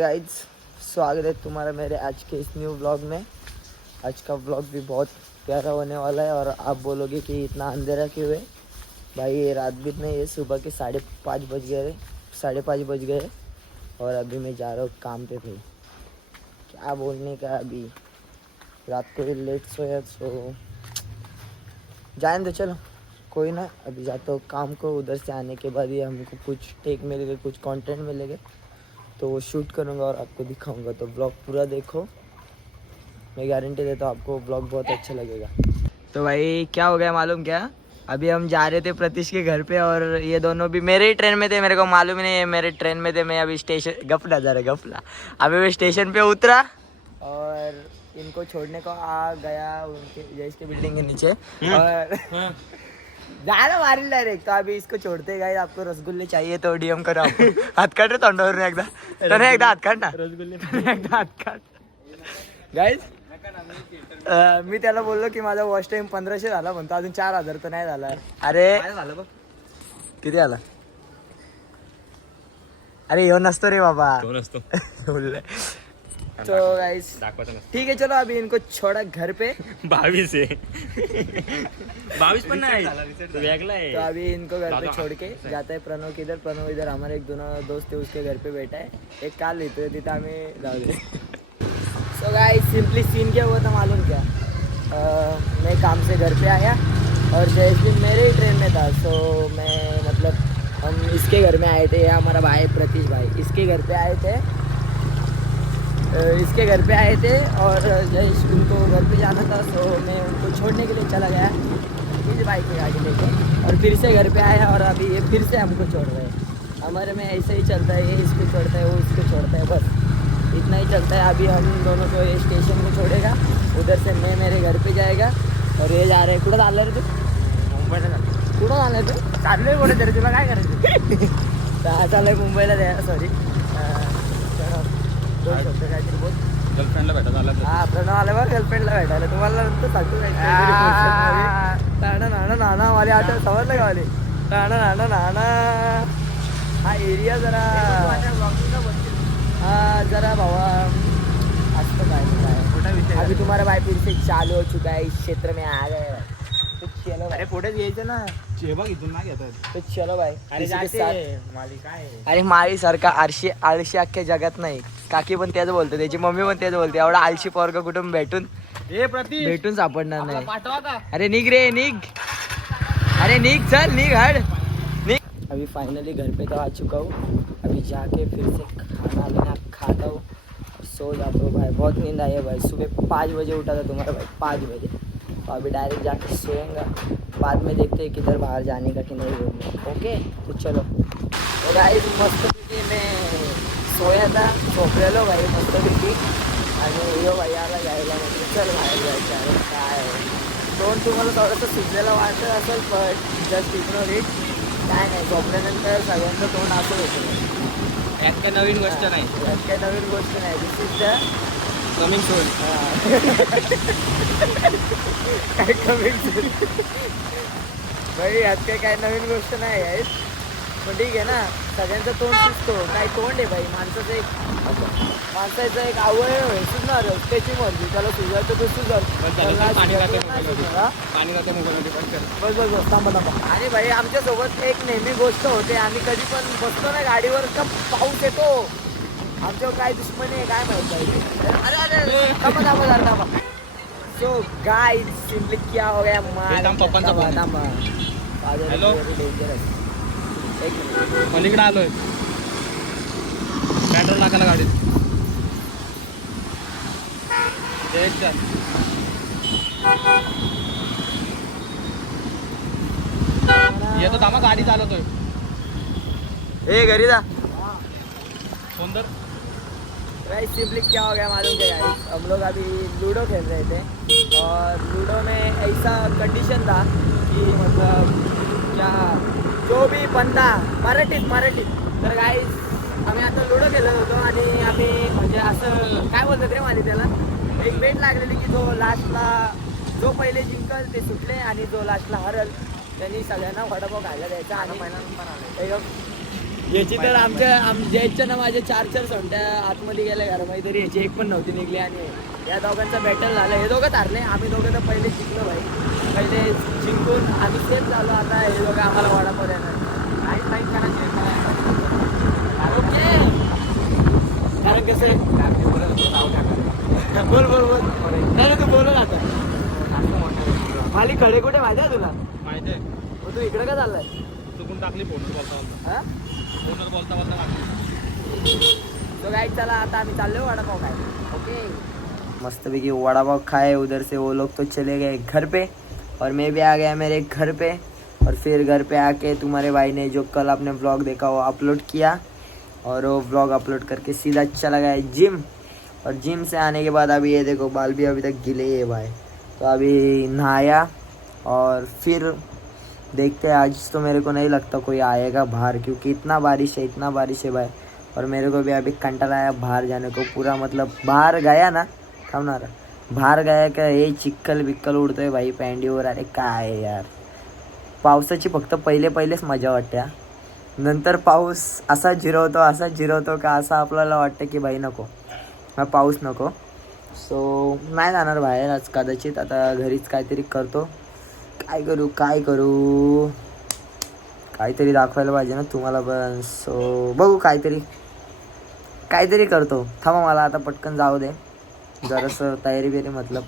Guys स्वागत है तुम्हारा मेरे आज के इस न्यू व्लॉग में। आज का व्लॉग भी बहुत प्यारा होने वाला है और आप बोलोगे कि इतना अंधेरा क्यों है। भाई ये रात भी नहीं है, सुबह के 5:30 बज गए, 5:30 बज गए और अभी मैं जा रहा हूँ काम पे। भाई क्या बोलने का, अभी रात को भी लेट सोया सो जाए तो चलो कोई ना, अभी जाता हूँ काम को। उधर से आने के बाद ही हमको कुछ टेक मिलेगा, कुछ कंटेंट मिलेगा तो वो शूट करूँगा और आपको दिखाऊंगा। तो ब्लॉग पूरा देखो, मैं गारंटी देता हूँ आपको ब्लॉग बहुत अच्छा लगेगा। तो भाई क्या हो गया मालूम क्या, अभी हम जा रहे थे प्रतीश के घर पे और ये दोनों भी मेरे ही ट्रेन में थे, मेरे को मालूम ही नहीं है मेरे ट्रेन में थे। मैं अभी स्टेशन गफला जा रहा गफला, अभी मैं स्टेशन पे उतरा और इनको छोड़ने को आ गया उनके जैस के बिल्डिंग के नीचे और जाना मारी डायरेक्ट। तो अभी इसको छोड़ते गए, आपको रसगुल्ले चाहिए तो डीएम करो। हात काढ रे तोंडावर एकदा हात काढ ना रसगुल्ले, एकदा हात काढ गाईज। मी त्याला बोललो की माझा वॉच टाइम 1500 झाला, म्हणतो अजून 4000 तर नाही झाला। अरे किती आला? अरे येऊ नसतो रे बाबा, बोलले। तो गाइस ठीक है चलो अभी इनको छोड़ा घर पे। 22 है 22 पण नाही वेगला है। तो अभी इनको घर पे छोड़ के जाता है प्रणव किधर। प्रणव इधर हमारे एक दोनों दोस्त है उसके घर पे बैठा है, एक कार लेते हुए तिथे आम्ही जाऊ दे। सो गाइस सिंपली सीन क्या हुआ था मालूम क्या, मैं काम से घर पे आया और जैसे मेरे ही ट्रेन में था। सो मैं मतलब हम इसके घर में आए थे, ये हमारा भाई प्रतीश भाई इसके घर पे आए थे, इसके घर पे आए थे और जैसे उनको घर पे जाना था। सो मैं उनको छोड़ने के लिए चला गया इस बाइक की गाड़ी लेके और फिर से घर पे आया और अभी ये फिर से हमको छोड़ रहे हैं। हमारे में ऐसे ही चलता है, ये इसको छोड़ता है वो इसको छोड़ता है, बस इतना ही चलता है। अभी हम दोनों को ये स्टेशन में छोड़ेगा, उधर से मैं मेरे घर पे जाएगा और ये जा रहे हैं। कुठं चाललं रे तू? मुंबईला जातो। कुठं चाललं तू? चाललोय कुठे तरी, तुला काय करायचं? चाललंय मुंबईला द्या, सॉरी गर्लफ्रेंडला भेटायला आला हा प्रणव आला बघ गर्लफ्रेंडला भेटायला। तुम्हाला नंतर सांगतो नाना नाना नाना वाले आठवण समजलं का वाले नाना नाना नाना। हा एरिया जरा जरा भावा असतं काय अभी तुम्हारा भाई फिर से चालू हो चुका है, इस क्षेत्र में आ गए। तो चलो अरे फोटो घ्यायचं ना, बघ इथून नाही घेतात। तो चलो भाई। अरे जाते माली काय अरे माळी सारखा आळशी अख्ख्या जगात नाही। काकी पण त्याच बोलते, त्याची मम्मी पण त्याच बोलते, एवढा आळशी पोरगा कुठून भेटून सापडणार नाही। अरे निघ रे निघ, अरे निघ चल निघ हड निघ। अभी फाइनली घर पे तो आ चुका हूँ, अभी जाके फिर से खाना लेना खाता हूँ, सो जाता हूँ भाई। बहुत नींद आई है भाई, सुबह 5 बजे उठा था तुम्हारा भाई, 5 बजे। तो अभी डायरेक्ट जाके सोएंगा, बाद में देखते हैं किधर बाहर जाने का कि नहीं घूमने। ओके तो चलो। और गाइस मस्तपैकी मैं सोया था, झोपलेलो भाई मस्तपैकी आणि यो भाई आला घ्यायला, म्हणजे चल बाहेर जायचं आहे काय। तोंड तुम्हाला थोडंसं सुचलेलं वाटत असेल पण जस्ट इग्नोर इट, काय नाही झोपल्यानंतर सगळ्यांचं तोंड असं होतं। यात काय नवीन गोष्ट नाही, यात काही नवीन गोष्ट नाही, दिस इज द कमिंग सून। काय कमिंग सून भाई, यात काही नवीन गोष्ट नाही आहे पण ठीक आहे ना। सगळ्यांचं तोंड सुचतो, काय तोंड आहे भाई माणसाचं एक अवयव आहे, सुचणार त्याची मर्जी, त्याला सुधारतो तो सुधारतो। पाणी जाते मोबाईल बस बस बस थांबा थांबा। आणि भाई आमच्यासोबत एक नेहमी गोष्ट होते, आम्ही कधी पण बसतो ना गाडीवर तर पाऊस येतो, आमच्यावर काय दुश्मनी आहे काय माहित पाहिजे। अरे अरे थांबा थांबा जरा थांबा। सो गाइस सिंपली क्या हो गया थांबा। हॅलो डेंजरस एक मिनिट पलीकडे आलोय, पेट्रोल टाकायला गाडीत। येतो थांबा, गाडी चालवतोय। ए घरी जा। सुंदर गाइस सिंपली क्या हो गया मालूम क्या गाइस, हम लोग अभी लूडो खेल रहे थे और लूडो में ऐसा कंडीशन था कि मतलब क्या जो भी बंदा मराठीत तर गाइस आम्ही आता लूडो खेळत होतो आणि आम्ही म्हणजे असं काय बोलतात रे माली त्याला, एक बेट लागलेली की जो लास्टला जो पहिले जिंकल ते सुटले आणि जो लास्टला हरल त्यांनी सगळ्यांना वडापाव खायला द्यायचा। आणि याची तर जयच्या ना माझ्या 4 सोंट्या आतमध्ये गेल्या घरामध्ये तरी याची एक पण नव्हती निघली. आणि या दोघांचा बॅटल झालं. हे दोघं हारले, आम्ही दोघं तर पहिले जिंकलो भाई. पहिले जिंकून आम्ही सेफ झालो. आता हे दोघं आम्हाला वडापाव देणार. ओके, कारण कसं आहे बोल बोल बोल. नाही तू बोलू आता. मालिक खडे कुठे माहिती आहे तुला? माहिती आहे. तू इकडे का चाललाय? चुकून टाकली फोन बोलता बोलता तो गाइड चला आता आम्ही चाललो वडापाव खाए. ओके, मस्तपैकी वडापाव खाए. उधर से वो लोग तो चले गए घर पे और मैं भी आ गया मेरे घर पे. और फिर घर पे आके तुम्हारे भाई ने जो कल आपने व्लॉग देखा वो अपलोड किया. और वो व्लॉग अपलोड करके सीधा चला गया जिम. और जिम से आने के बाद अभी ये देखो बाल भी अभी तक गिले है भाई. तो अभी नहाया और फिर देखते हैं. आज तो मेरे को नहीं लगता कोई आएगा बाहर, क्योंकि इतना बारिश है भाई. और मेरे को भी अभी कंटाळा आया बाहर जाने को. पूरा मतलब बाहर गया ना थांबणार, बाहर गया का हे चिक्कल बिक्कल उडतोय भाई पॅन्डीवर. अरे काय आहे यार, पावसाची फक्त पहिलेच मजा वाटते. नंतर पाऊस असा जिरवतो का असं आपल्याला वाटतं की भाई नको, हा पाऊस नको. सो नाही जाणार बाहेर आज कदाचित. आता घरीच काहीतरी करतो. काय करू काहीतरी दाखवायला पाहिजे ना तुम्हाला पण. सो बघू काहीतरी करतो. थांबा मला आता पटकन जाऊ दे जरासं तयारी बिरी, मतलब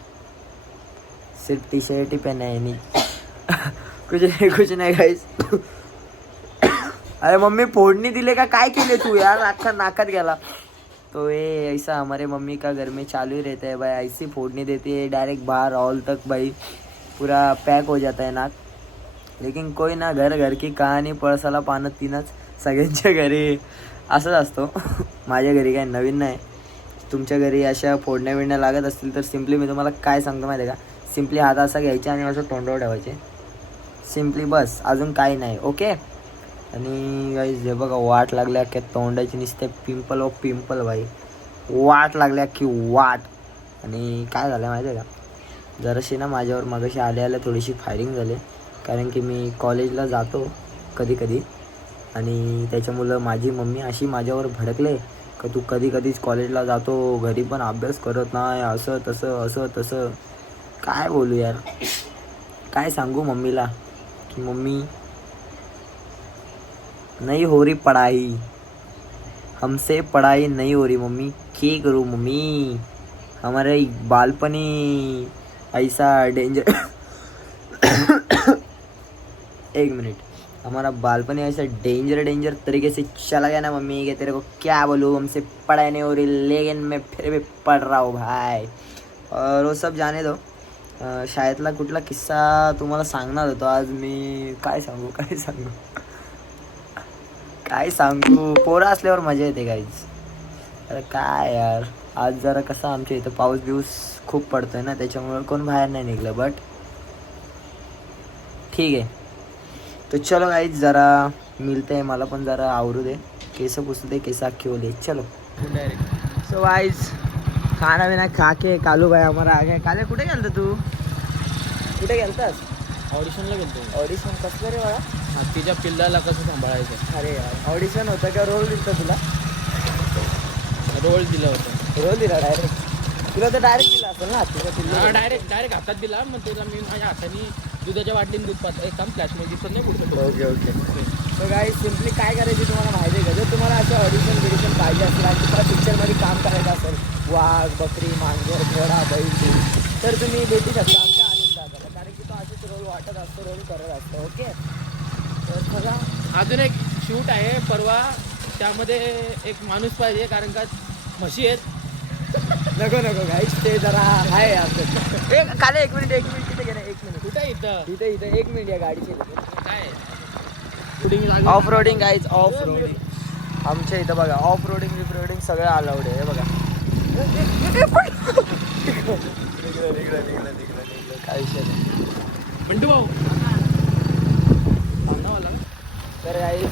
सिर्फ टी शर्ट ही पहना है नहीं. कुछ नहीं गाइस. अरे मम्मी फोडणी दिले का काय केले तू यार, अख्खा नाकात गेला. तो ये ऐसा हमारे मम्मी का घर में चालू ही रहता है भाई. ऐसी फोड़नी देती है डायरेक्ट बाहर हॉल तक भाई, पूरा पैक हो जाता है नाक. लेकिन कोई ना, घर की कहाणी पळसाला पानं तीनच. सगळ्यांच्या घरी असंच असतो. माझ्या घरी काही नवीन नाही. तुमच्या घरी अशा फोडण्या बिडण्या लागत असतील तर सिम्पली मी तुम्हाला काय सांगतो माहिती आहे का, सिम्पली हात असा घ्यायचे आणि असं तोंडावर ठेवायचे सिम्पली, बस. अजून काही नाही. ओके. आणि गाईज हे बघा वाट लागल्या की तोंडाची नुसते पिंपल भाई, वाट लागल्या की वाट. आणि काय झालं माहिती आहे का, जराशी ना माझ्यावर मगाशी आल्या थोडीशी फायरिंग झाली. कारण की मी कॉलेजला जातो कधी आणि त्याच्यामुळं माझी मम्मी अशी माझ्यावर भडकले का तू कधीच कॉलेजला जातो, घरी पण अभ्यास करत नाही, असं तसं. काय बोलू यार, काय सांगू मम्मीला की मम्मी नहीं हो रही पढ़ाई, हमसे पढ़ाई नहीं हो रही मम्मी, क्या करूँ मम्मी. हमारे बालपनी ऐसा डेंजर एक मिनट, हमारा बालपन ऐसा डेंजर तरीके से चला गया ना मम्मी कि तेरे को क्या बोलूँ, हमसे पढ़ाई नहीं हो रही लेकिन मैं फिर भी पढ़ रहा हूँ भाई. और वो सब जाने दो. शाळेतला कुठला किस्सा तुम्हाला सांगणार होतो आज मी. काय सांगू पोरं असल्यावर मजा येते गाईज. अरे काय यार, आज जरा कसं आमच्या इथं पाऊस खूप पडतोय ना, त्याच्यामुळे कोण बाहेर नाही निघलं. बट ठीक आहे. तो चलो गाइज जरा मिलते हैं. मला पण जरा आवरू दे, केस पुसू दे, केस अख्खे हो दे. चलो सो गाइज खाना बिना खा के कालू भाई हमारा आ गया. काले कुठे गेलता तू, कुठे गेलतास? ऑडिशनला गेलो. ऑडिशन कसलं रे बाळा? हत्तीच्या पिल्लाला कसं सांभाळायचं. अरे यार ऑडिशन होतं का रोल दिलता तुला? रोल दिला होता. रोल दिला डायरेक्ट? तुला तर डायरेक्ट दिला असेल ना हत्तीच्या पिल्ला? डायरेक्ट हातात दिला. मग त्याला मी माझ्या हाताने दुधाच्या वाटलीन दूध पाहतो. एक काम फ्लॅशमध्ये दिसत नाही पुढचं. ओके. तर गाईज सिम्पली काय करायची तुम्हाला माहिती आहे का, जर तुम्हाला असं ऑडिशन पाहिजे असेल आणि तुम्हाला पिक्चरमध्ये काम करायचं असेल, वाघ, बकरी, मांजर, घोडा, बैल, तर तुम्ही भेटू शकता आमच्या आनंद दादाला. कारण की तो असेच रोल वाटत असतो, रोल करत असतो. ओके. तर सगळा अजून एक शूट आहे परवा, त्यामध्ये एक माणूस पाहिजे कारण का म्हशी आहेत. नको गाईज ते जरा आहे आपलं. काले एक मिनिट तिथे गेलं. एक मिनिट कुठे इथं इथे 1 मिनिट या गाडीची काय off roading guys, off roading आमच्या इथं बघा. ऑफ रोडिंग सगळं अलाउड आहे बघा. काय विषय नाही. मंटू भाऊ तर गाईज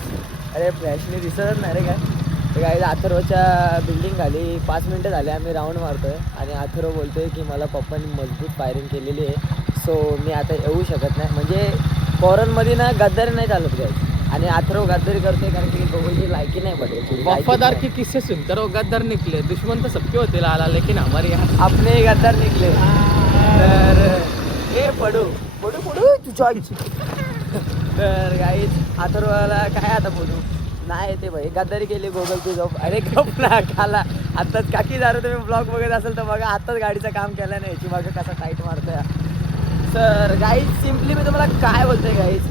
अरे फ्लॅशने दिसतच नाही रे काय. तर गाईज अथर्वच्या बिल्डिंग खाली 5 मिनटं झाले आम्ही राऊंड मारतोय आणि अथर्व बोलतोय की मला पप्पांनी मजबूत फायरिंग केलेली आहे, सो मी आता येऊ शकत नाही. म्हणजे फॉरेनमध्ये ना गद्दारी नाही चालत गाईज. आणि अथर्व गद्दारी करते कारण की गोगलची लायकी नाही पडेल. वफादार के किस्से सुनकर वो गद्दार निकले, दुश्मन तो सबके होते लाला, लेकिन हमारे यहाँ आपने गद्दार निघले. तर हे पडू पडू पडू तुझ्या तर गाईज अथर्वला काय आता बोलू नाही ते भाई गद्दारी केली गोगल तू जाऊ. अरे गप ना खाला आत्ताच काकी जरा तुम्ही ब्लॉग बघत असेल तर बघा आत्ताच गाडीचं काम केलं नाही याची बघा कसा टाईट मारतोय. तर गाईज सिम्पली मी तुम्हाला काय बोलतोय गाईज,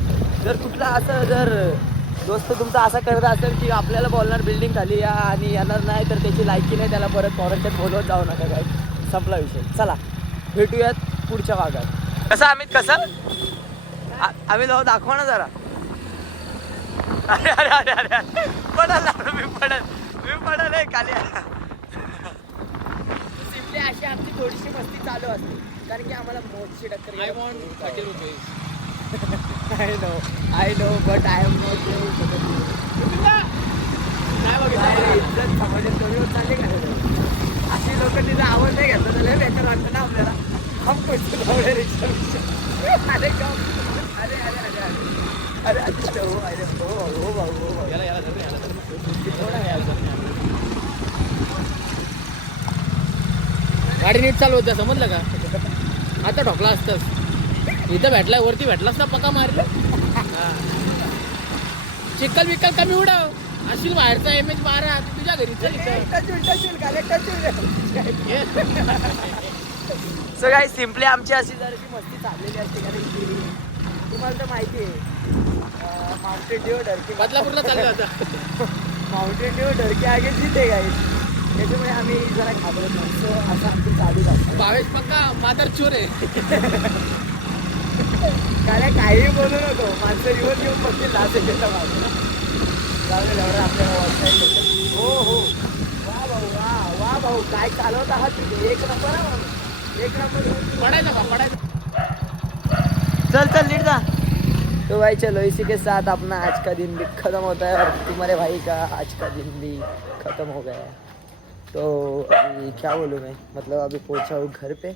जर कुठला असं जर दोस्त तुमचा असा करत असेल की आपल्याला बोलणार बिल्डिंग खाली या आणि येणार नाही तर त्याची लायकी नाही त्याला परत क्वारंटाईन बोलवत जाऊ नका गाईज. संपला विषय. चला भेटूयात पुढच्या भागात. कसं अमित कसं आम्ही जाऊ दाखवा ना जरा. अरे अरे अरे अरे पडल मी पडल खाली. सिम्पली अशी आमची थोडीशी मस्ती चालू असते कारण की आम्हाला मोठी टक्कर. I want 30 rupees. I know but I am not काय बघितलं इज्जत समाजात थोडी चालली का अशी लोक तिचा आवाज नाही घेतला तर बेकार वाटतं ना आपल्याला. हम पैसे लावले रिक्षा अरे अरे अरे अरे अरे अरे अच्छा हो अरे हो भाऊ याला याला धर, याला धर. गाडी नीट चालू होत्या समजलं का. आता ठोकला असतंस इथं भेटलाय वरती भेटलास ना पका मारलं. चिक्कल बिक्कल कमी उडव अशी बाहेरचा इमेज मारा तुझ्या घरी चल सो गाईज सिम्पली आमची अशी जराशी मस्ती चाललेली असते कारण की तुम्हाला तर माहिती आहे माउंटेन ड्यू डरकी बदलापूरला चाललं होता. माउंटेन ड्यू डरकी आगे जिथे गाईज त्याच्यामुळे आम्ही जरा घाबरत नाही. सो असं आमची चालू असतं. भावेश पक्का मातर चोर आहे. काय काही बोलू नको माणसं रिवर घेऊन बघतील लाच घेता माझं जाऊ आपल्याला वाटतं. हो हो वा भाऊ वा भाऊ काय चालवत आहात तुम्ही. एक नंबर पडायचा. चल लीड जा. तो भाई चलो इसी के साथ अपना आज का दिन भी खत्म होता है और तुम्हारे भाई का आज का दिन भी खत्म हो गया है. तो अभी क्या बोलूँ मैं मतलब अभी पहुंचा हूँ घर पे.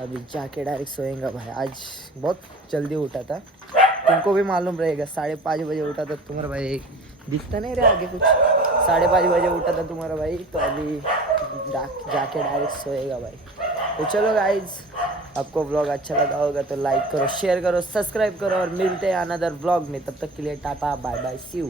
अभी जाके डायरेक्ट सोएंगा भाई. आज बहुत जल्दी उठा था तुमको भी मालूम रहेगा. 5:30 बजे उठा था तुम्हारा भाई. दिखता नहीं रहा आगे कुछ. 5:30 बजे उठा था तुम्हारा भाई. तो अभी जाके डायरेक्ट सोएगा भाई. तो चलो गाइज आपको व्लॉग अच्छा लगा होगा तो लाइक करो शेयर करो सब्सक्राइब करो और मिलते हैं अनदर व्लॉग में. तब तक के लिए tata bye bye see you.